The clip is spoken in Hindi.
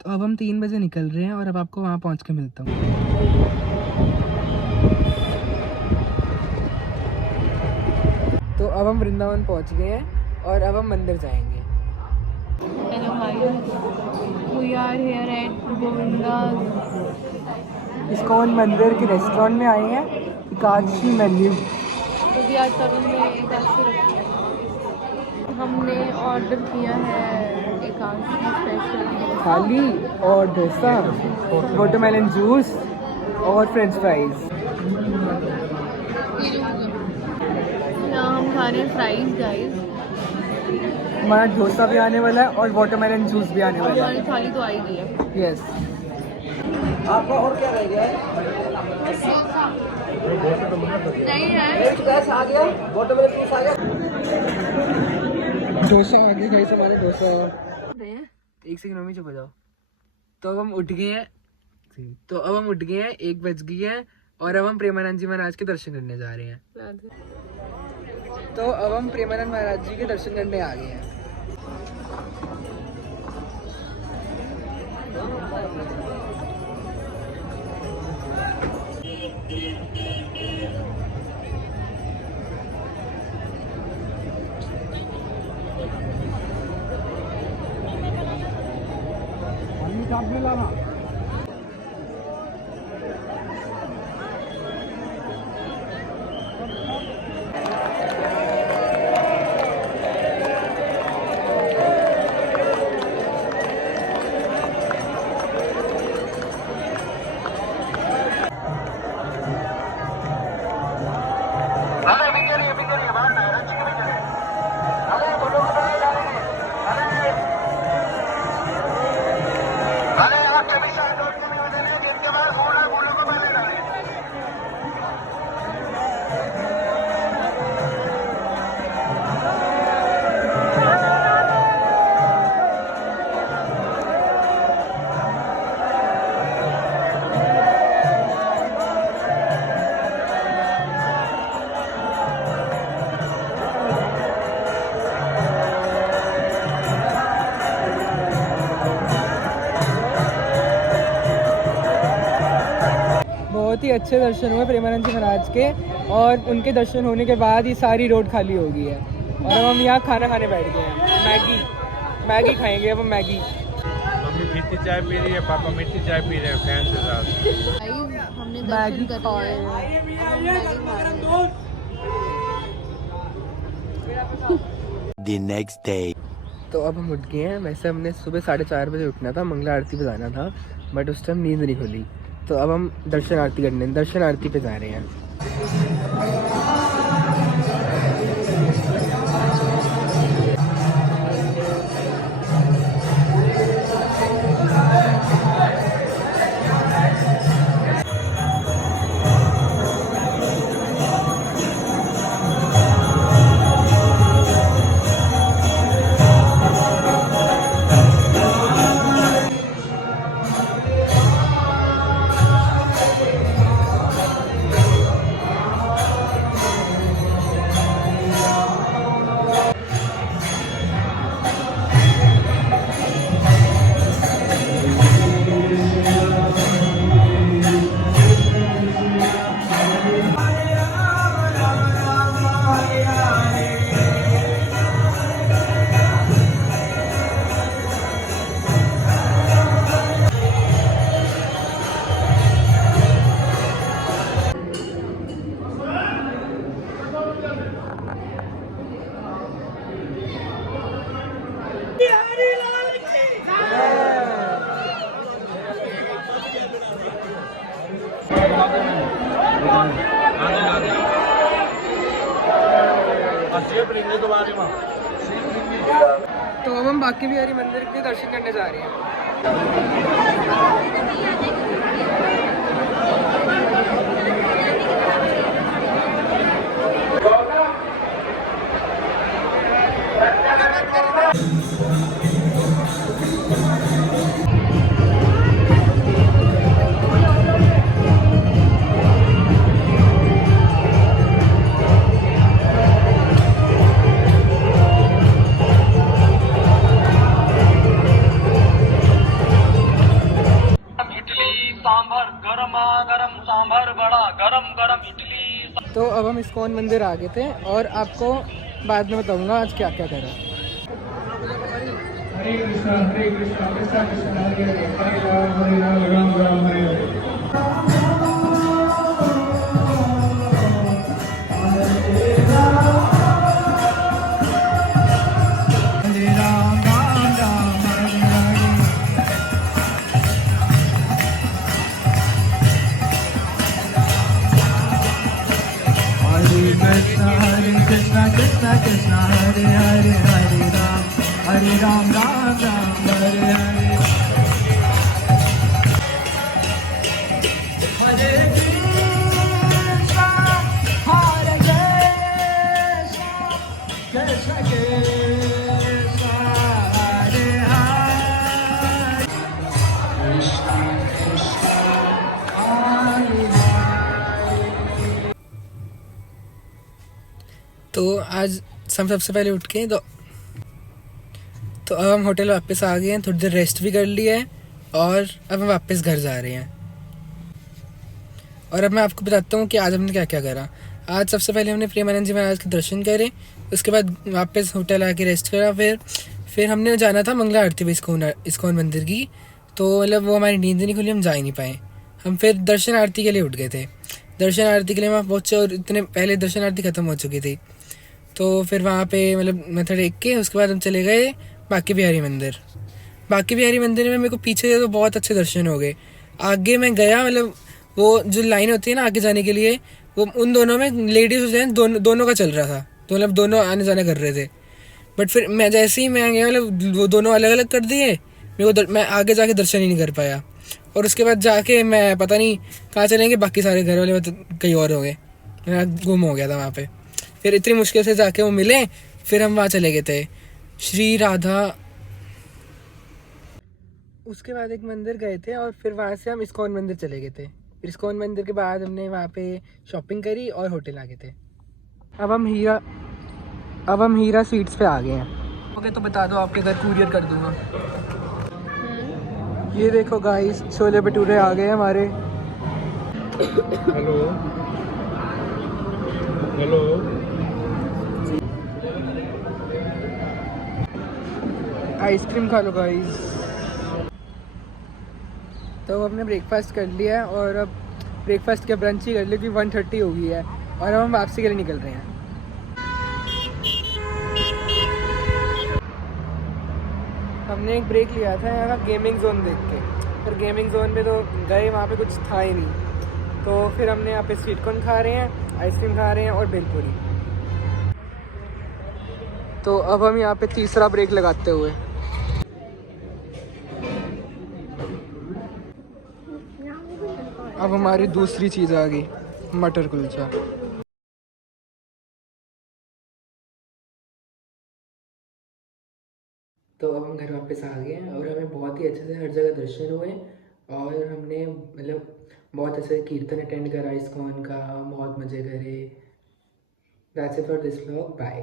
तो अब हम 3 बजे निकल रहे हैं और अब आपको वहाँ पहुँच के मिलता हूँ। तो अब हम वृंदावन पहुँच गए हैं और अब हम मंदिर जाएंगे। Hello guys, we are here at Govinda. ISKCON मंदिर के रेस्टोरेंट में आए हैं, एकादशी मेन्यू। तो भी आज तरुण ने एकादशी रखी है। हमने ऑर्डर किया है एकादशी स्पेशल थाली और डोसा, वाटरमेलन जूस और फ्रेंच फ्राइज। यहाँ हम खा रहे हैं फ्राइज गाइस। हमारा डोसा भी आने वाला है और वाटरमेलन जूस भी आने वाला हमारी है। थाली तो आई गई है। यस। आपका और क्या रह गया है? नहीं है। आ गया, वाटरमेलन जूस आ गया, डोसा आ गया गाइस, हमारे डोसा। एक सेकंड मम्मी चुप हो जाओ। तो अब हम उठ गए हैं 1 बज गई है और अब हम प्रेमानंद जी महाराज के दर्शन करने जा रहे हैं। तो अब हम प्रेमानंद महाराज जी के दर्शन करने आ गए हैं। बहुत ही अच्छे दर्शन हुए प्रेमानंद जी महाराज के और उनके दर्शन होने के बाद ही सारी रोड खाली हो गई है और अब हम यहाँ खाना खाने बैठ गए हैं। मैगी खाएंगे अब हम मैगी। मम्मी मीठी चाय पी रही है, पापा मीठी चाय पी रहे हैं फैन के साथ। हमने मैगी दर्शन कर लिए। The next day. तो अब हम उठ गए हैं। वैसे हमने सुबह 4:30 बजे उठना था, मंगला आरती पे जाना था, बट उस टाइम नींद नहीं खुली। तो अब हम दर्शन आरती पे जा रहे हैं। तो अब हम बाकी बिहारी मंदिर के दर्शन करने जा रहे हैं। सांभर बड़ा गरम गरम इडली। तो अब हम इस्कॉन मंदिर आ गए थे और आपको बाद में बताऊंगा आज क्या क्या करा। हरे Krishna Krishna Krishna Hare Hare Hare Ram Ram Hare Hare. Krishna Krishna Krishna Hare Hare Hare Ram Ram Ram Hare Hare Hare Krishna Hare Krishna Krishna Krishna Hare Hare Krishna Krishna Hare Hare। तो आज हम सबसे पहले उठ के तो अब हम होटल वापस आ गए हैं, थोड़ी देर रेस्ट भी कर लिया है और अब हम वापस घर जा रहे हैं। और अब मैं आपको बताता हूँ कि आज हमने क्या क्या करा। आज सबसे पहले हमने प्रेमानंद जी महाराज के दर्शन करे, उसके बाद वापस होटल आके रेस्ट करा। फिर हमने जाना था मंगला आरती पे इस्कॉन मंदिर की, तो मतलब वो हमारी नींद नहीं खुली, हम जा ही नहीं पाए। हम फिर दर्शन आरती के लिए उठ गए थे। दर्शन आरती के लिए वहाँ पहुँचे और इतने पहले दर्शन आरती ख़त्म हो चुकी थी। तो फिर वहाँ पे मतलब मत्था टेक के उसके बाद हम चले गए बांके बिहारी मंदिर। बांके बिहारी मंदिर में मेरे को पीछे से तो बहुत अच्छे दर्शन हो गए। आगे मैं गया, मतलब वो जो लाइन होती है ना आगे जाने के लिए, वो उन दोनों में लेडीज़ और जेंट्स दोनों का चल रहा था, तो मतलब दोनों आने जाने कर रहे थे। बट फिर मैं जैसे ही मैं गया, मतलब वो दोनों अलग अलग कर दिए मेरे को, मैं आगे जाके दर्शन ही नहीं कर पाया। और उसके बाद जाके मैं पता नहीं कहाँ चलेंगे, बाकी सारे घर वाले कहीं और हो गए, मैं गुम हो गया था वहाँ पे। फिर इतनी मुश्किल से जाके वो मिले, फिर हम वहाँ चले गए थे श्री राधा। उसके बाद एक मंदिर गए थे और फिर वहाँ से हम इस्कॉन मंदिर चले गए थे। फिर इस्कॉन मंदिर के बाद हमने वहाँ पे शॉपिंग करी और होटल आ गए थे। अब हम हीरा स्वीट्स पे आ गए हैं। ओके, तो बता दो आपके घर कुरियर कर दूँगा। ये देखो गाइस, छोले भटूरे आ गए हमारे। Hello hello. आइसक्रीम खा लो गाइस। तो हमने ब्रेकफास्ट कर लिया है और अब ब्रेकफास्ट के ब्रंच ही कर लिया क्योंकि 1:30 हो गई है और अब हम वापसी के लिए निकल रहे हैं। हमने एक ब्रेक लिया था यहाँ का गेमिंग जोन देख के, पर गेमिंग जोन पे तो गए, वहाँ पे कुछ था ही नहीं। तो फिर हमने यहाँ पे स्वीट कॉर्न खा रहे हैं, आइसक्रीम खा रहे हैं और भेलपूरी। तो अब हम यहाँ पे तीसरा ब्रेक लगाते हुए अब हमारी दूसरी चीज़ आ गई, मटर कुलचा। तो अब हम घर वापस आ गए हैं और हमें बहुत ही अच्छे से हर जगह दर्शन हुए और हमने मतलब बहुत अच्छे कीर्तन अटेंड करा इस्कॉन का, बहुत मज़े करे। That's it for this vlog, bye.